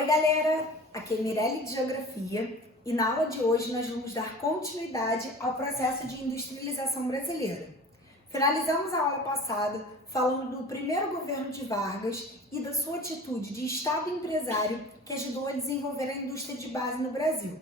Oi galera, aqui é Mirelle de Geografia e na aula de hoje nós vamos dar continuidade ao processo de industrialização brasileira. Finalizamos a aula passada falando do primeiro governo de Vargas e da sua atitude de Estado empresário que ajudou a desenvolver a indústria de base no Brasil.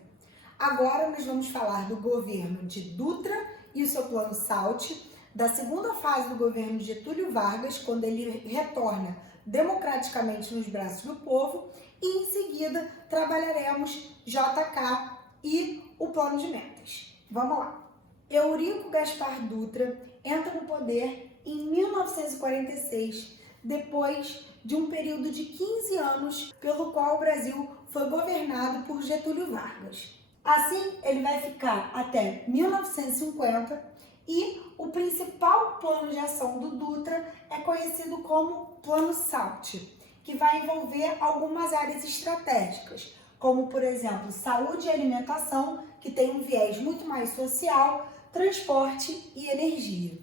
Agora nós vamos falar do governo de Dutra e o seu plano SALT, da segunda fase do governo de Getúlio Vargas, quando ele retorna democraticamente nos braços do povo, e em seguida trabalharemos JK e o plano de metas. Vamos lá. Eurico Gaspar Dutra entra no poder em 1946, depois de um período de 15 anos pelo qual o Brasil foi governado por Getúlio Vargas. Assim, ele vai ficar até 1950 e o principal plano de ação do Dutra é conhecido como Plano SALT, que vai envolver algumas áreas estratégicas, como, por exemplo, saúde e alimentação, que tem um viés muito mais social, transporte e energia.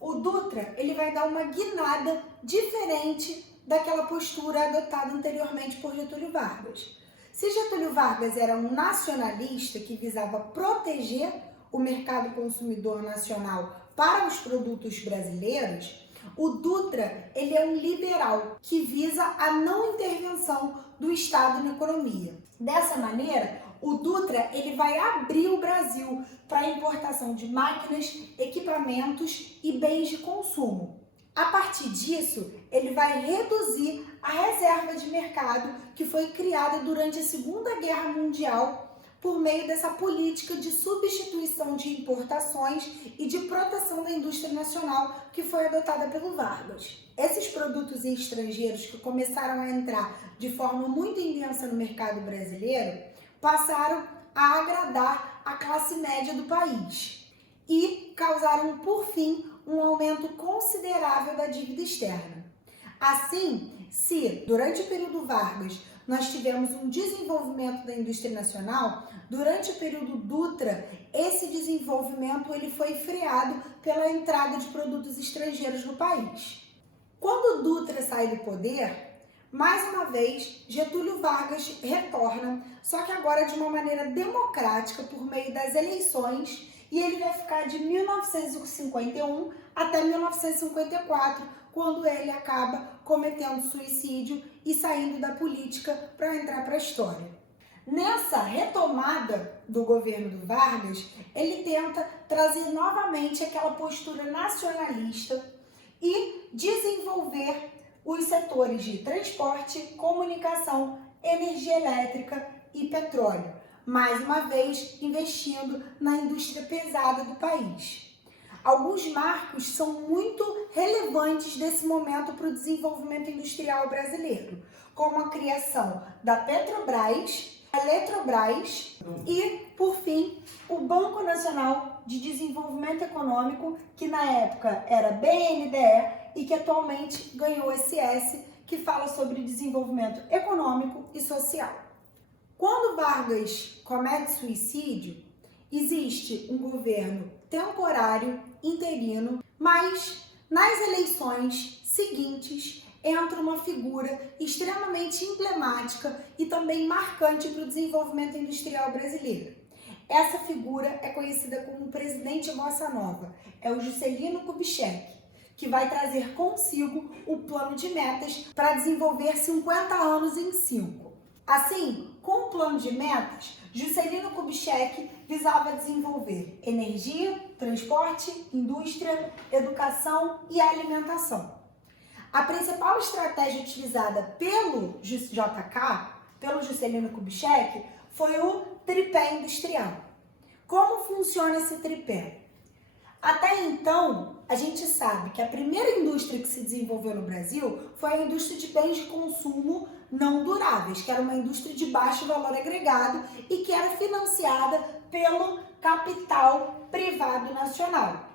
O Dutra ele vai dar uma guinada diferente daquela postura adotada anteriormente por Getúlio Vargas. Se Getúlio Vargas era um nacionalista que visava proteger o mercado consumidor nacional para os produtos brasileiros, o Dutra ele é um liberal que visa a não intervenção do Estado na economia. Dessa maneira, o Dutra ele vai abrir o Brasil para a importação de máquinas, equipamentos e bens de consumo. A partir disso, ele vai reduzir a reserva de mercado que foi criada durante a Segunda Guerra Mundial por meio dessa política de substituição de importações e de proteção da indústria nacional que foi adotada pelo Vargas. Esses produtos estrangeiros que começaram a entrar de forma muito intensa no mercado brasileiro passaram a agradar a classe média do país e causaram, por fim, um aumento considerável da dívida externa. Assim, se durante o período Vargas nós tivemos um desenvolvimento da indústria nacional, durante o período Dutra, esse desenvolvimento ele foi freado pela entrada de produtos estrangeiros no país. Quando Dutra sai do poder, mais uma vez, Getúlio Vargas retorna, só que agora de uma maneira democrática por meio das eleições, e ele vai ficar de 1951 até 1954, quando ele acaba cometendo suicídio e saindo da política para entrar para a história. Nessa retomada do governo do Vargas, ele tenta trazer novamente aquela postura nacionalista e desenvolver os setores de transporte, comunicação, energia elétrica e petróleo, mais uma vez investindo na indústria pesada do país. Alguns marcos são muito relevantes desse momento para o desenvolvimento industrial brasileiro, como a criação da Petrobras, a Eletrobras e, por fim, o Banco Nacional de Desenvolvimento Econômico, que na época era BNDE e que atualmente ganhou esse S, que fala sobre desenvolvimento econômico e social. Quando Vargas comete suicídio, existe um governo temporário, interino, mas nas eleições seguintes entra uma figura extremamente emblemática e também marcante para o desenvolvimento industrial brasileiro. Essa figura é conhecida como o presidente Bossa Nova, é o Juscelino Kubitschek, que vai trazer consigo o plano de metas para desenvolver 50 anos em 5. Assim, com o plano de metas, Juscelino Kubitschek visava desenvolver energia, transporte, indústria, educação e alimentação. A principal estratégia utilizada pelo JK, pelo Juscelino Kubitschek, foi o tripé industrial. Como funciona esse tripé? Até então, a gente sabe que a primeira indústria que se desenvolveu no Brasil foi a indústria de bens de consumo não duráveis, que era uma indústria de baixo valor agregado e que era financiada pelo capital privado nacional.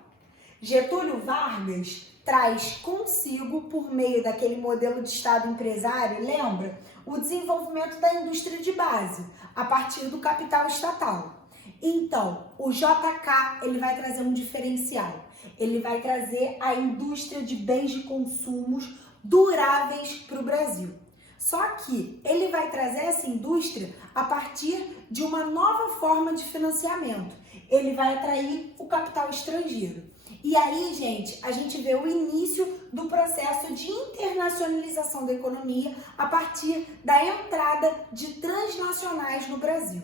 Getúlio Vargas traz consigo, por meio daquele modelo de Estado empresário, lembra? O desenvolvimento da indústria de base, a partir do capital estatal. Então, o JK ele vai trazer um diferencial. Ele vai trazer a indústria de bens de consumos duráveis para o Brasil. Só que ele vai trazer essa indústria a partir de uma nova forma de financiamento. Ele vai atrair o capital estrangeiro. E aí, gente, a gente vê o início do processo de internacionalização da economia a partir da entrada de transnacionais no Brasil.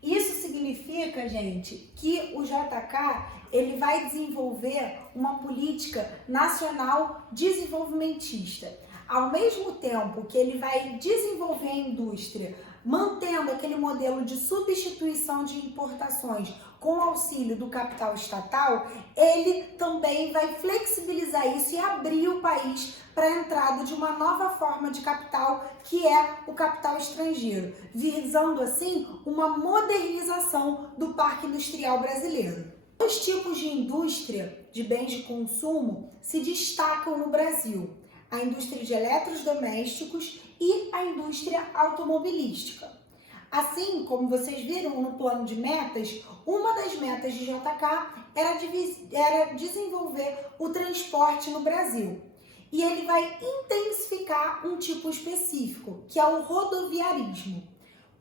Isso significa, gente, que o JK ele vai desenvolver uma política nacional desenvolvimentista. Ao mesmo tempo que ele vai desenvolver a indústria, mantendo aquele modelo de substituição de importações com auxílio do capital estatal, ele também vai flexibilizar isso e abrir o país para a entrada de uma nova forma de capital, que é o capital estrangeiro, visando assim uma modernização do parque industrial brasileiro. Dois tipos de indústria de bens de consumo se destacam no Brasil: a indústria de eletrodomésticos e a indústria automobilística. Assim, como vocês viram no plano de metas, uma das metas de JK era desenvolver o transporte no Brasil. E ele vai intensificar um tipo específico, que é o rodoviarismo.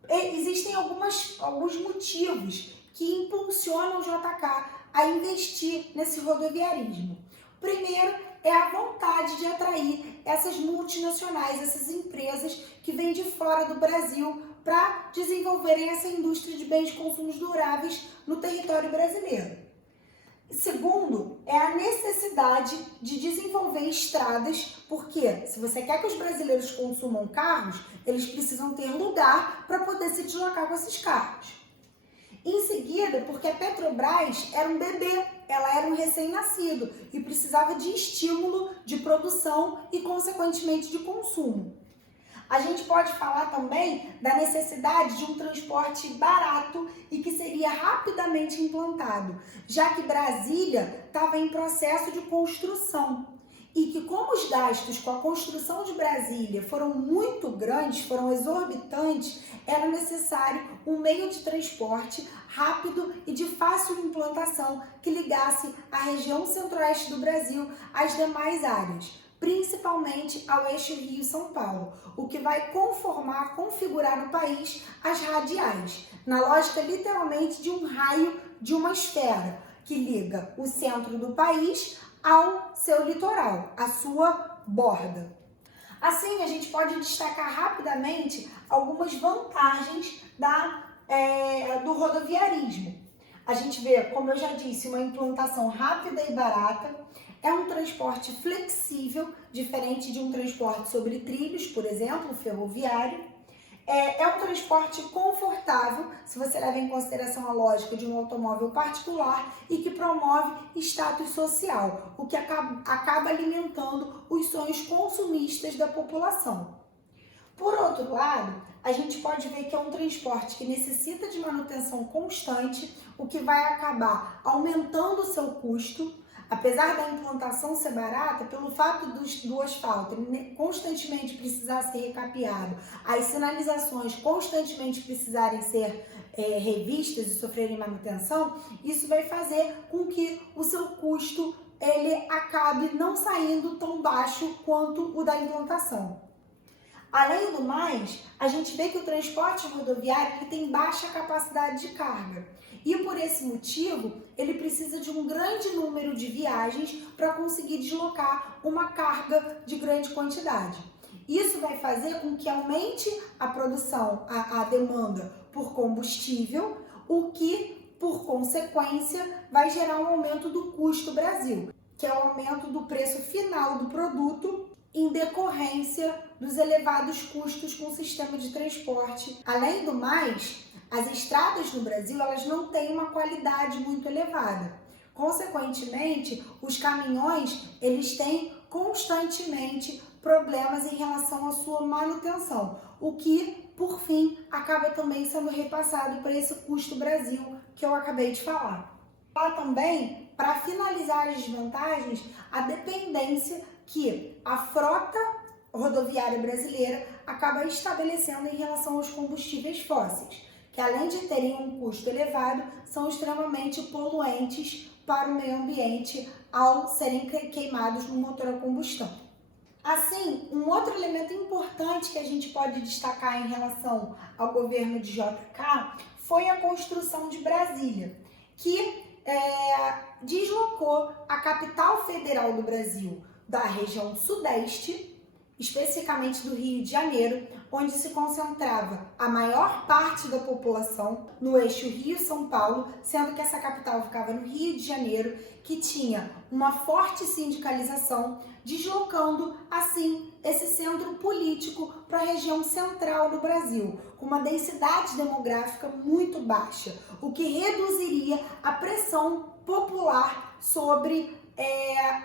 Existem alguns motivos que impulsionam o JK a investir nesse rodoviarismo. Primeiro, é a vontade de atrair essas multinacionais, essas empresas que vêm de fora do Brasil para desenvolverem essa indústria de bens de consumo duráveis no território brasileiro. Segundo, é a necessidade de desenvolver estradas, porque se você quer que os brasileiros consumam carros, eles precisam ter lugar para poder se deslocar com esses carros. Em seguida, porque a Petrobras era um bebê, ela era um recém-nascido e precisava de estímulo de produção e, consequentemente, de consumo. A gente pode falar também da necessidade de um transporte barato e que seria rapidamente implantado, já que Brasília estava em processo de construção. E que como os gastos com a construção de Brasília foram muito grandes, foram exorbitantes, era necessário um meio de transporte rápido e de fácil implantação que ligasse a região centro-oeste do Brasil às demais áreas, principalmente ao eixo Rio-São Paulo, o que vai configurar no país as radiais, na lógica literalmente de um raio de uma esfera, que liga o centro do país ao seu litoral, à sua borda. Assim, a gente pode destacar rapidamente algumas vantagens do rodoviarismo. A gente vê, como eu já disse, uma implantação rápida e barata, é um transporte flexível, diferente de um transporte sobre trilhos, por exemplo, ferroviário. É um transporte confortável, se você leva em consideração a lógica de um automóvel particular e que promove status social, o que acaba alimentando os sonhos consumistas da população. Por outro lado, a gente pode ver que é um transporte que necessita de manutenção constante, o que vai acabar aumentando o seu custo. Apesar da implantação ser barata, pelo fato do asfalto constantemente precisar ser recapeado, as sinalizações constantemente precisarem ser revistas e sofrerem manutenção, isso vai fazer com que o seu custo ele acabe não saindo tão baixo quanto o da implantação. Além do mais, a gente vê que o transporte rodoviário ele tem baixa capacidade de carga. E por esse motivo, ele precisa de um grande número de viagens para conseguir deslocar uma carga de grande quantidade. Isso vai fazer com que aumente a produção, a demanda por combustível, o que, por consequência, vai gerar um aumento do custo Brasil, que é o aumento do preço final do produto em decorrência dos elevados custos com o sistema de transporte. Além do mais, as estradas no Brasil elas não têm uma qualidade muito elevada. Consequentemente, os caminhões eles têm constantemente problemas em relação à sua manutenção, o que, por fim, acaba também sendo repassado para esse custo Brasil que eu acabei de falar. Lá também, para finalizar as desvantagens, a dependência que a frota rodoviária brasileira acaba estabelecendo em relação aos combustíveis fósseis, que além de terem um custo elevado, são extremamente poluentes para o meio ambiente ao serem queimados no motor a combustão. Assim, um outro elemento importante que a gente pode destacar em relação ao governo de JK foi a construção de Brasília, que deslocou a capital federal do Brasil da região sudeste, especificamente do Rio de Janeiro, onde se concentrava a maior parte da população no eixo Rio-São Paulo, sendo que essa capital ficava no Rio de Janeiro, que tinha uma forte sindicalização, deslocando assim esse centro político para a região central do Brasil, com uma densidade demográfica muito baixa, o que reduziria a pressão popular sobre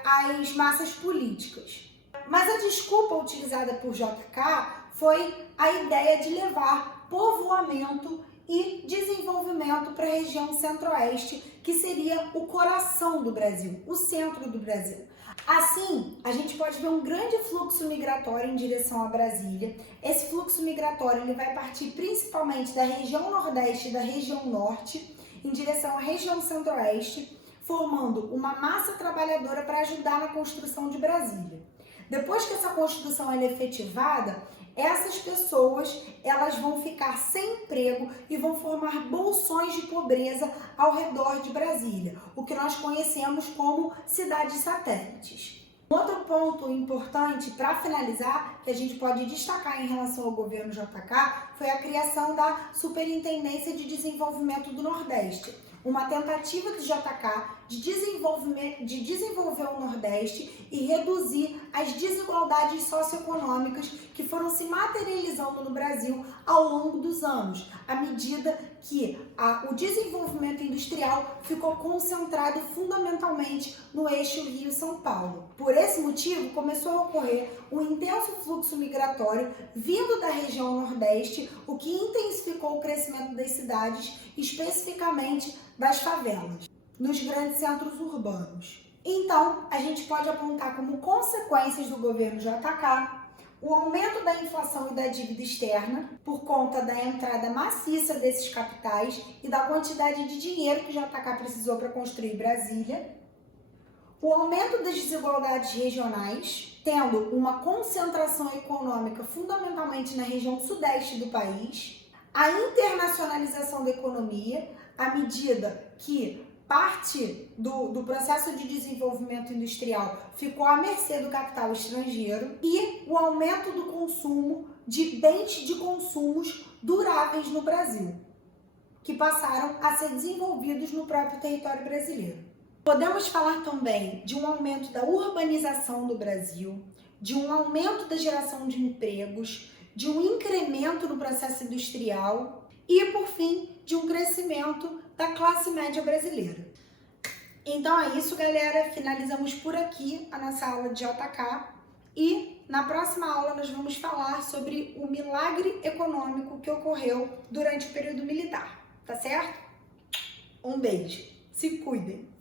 as massas políticas. Mas a desculpa utilizada por JK foi a ideia de levar povoamento e desenvolvimento para a região centro-oeste, que seria o coração do Brasil, o centro do Brasil. Assim, a gente pode ver um grande fluxo migratório em direção a Brasília. Esse fluxo migratório ele vai partir principalmente da região nordeste e da região norte, em direção à região centro-oeste, formando uma massa trabalhadora para ajudar na construção de Brasília. Depois que essa construção é efetivada, essas pessoas elas vão ficar sem emprego e vão formar bolsões de pobreza ao redor de Brasília, o que nós conhecemos como cidades satélites. Outro ponto importante para finalizar, que a gente pode destacar em relação ao governo JK, foi a criação da Superintendência de Desenvolvimento do Nordeste, uma tentativa do JK de desenvolver o Nordeste e reduzir as desigualdades socioeconômicas que foram se materializando no Brasil ao longo dos anos, à medida que o desenvolvimento industrial ficou concentrado fundamentalmente no eixo Rio-São Paulo. Por esse motivo, começou a ocorrer um intenso fluxo migratório vindo da região Nordeste, o que intensificou o crescimento das cidades, especificamente das favelas, nos grandes centros urbanos. Então, a gente pode apontar como consequências do governo JK o aumento da inflação e da dívida externa por conta da entrada maciça desses capitais e da quantidade de dinheiro que o JK precisou para construir Brasília, o aumento das desigualdades regionais, tendo uma concentração econômica fundamentalmente na região sudeste do país, a internacionalização da economia, à medida que parte do processo de desenvolvimento industrial ficou à mercê do capital estrangeiro e o aumento do consumo de bens de consumos duráveis no Brasil, que passaram a ser desenvolvidos no próprio território brasileiro. Podemos falar também de um aumento da urbanização do Brasil, de um aumento da geração de empregos, de um incremento no processo industrial e, por fim, de um crescimento da classe média brasileira. Então é isso, galera. Finalizamos por aqui a nossa aula de JK e na próxima aula nós vamos falar sobre o milagre econômico que ocorreu durante o período militar, tá certo? Um beijo. Se cuidem!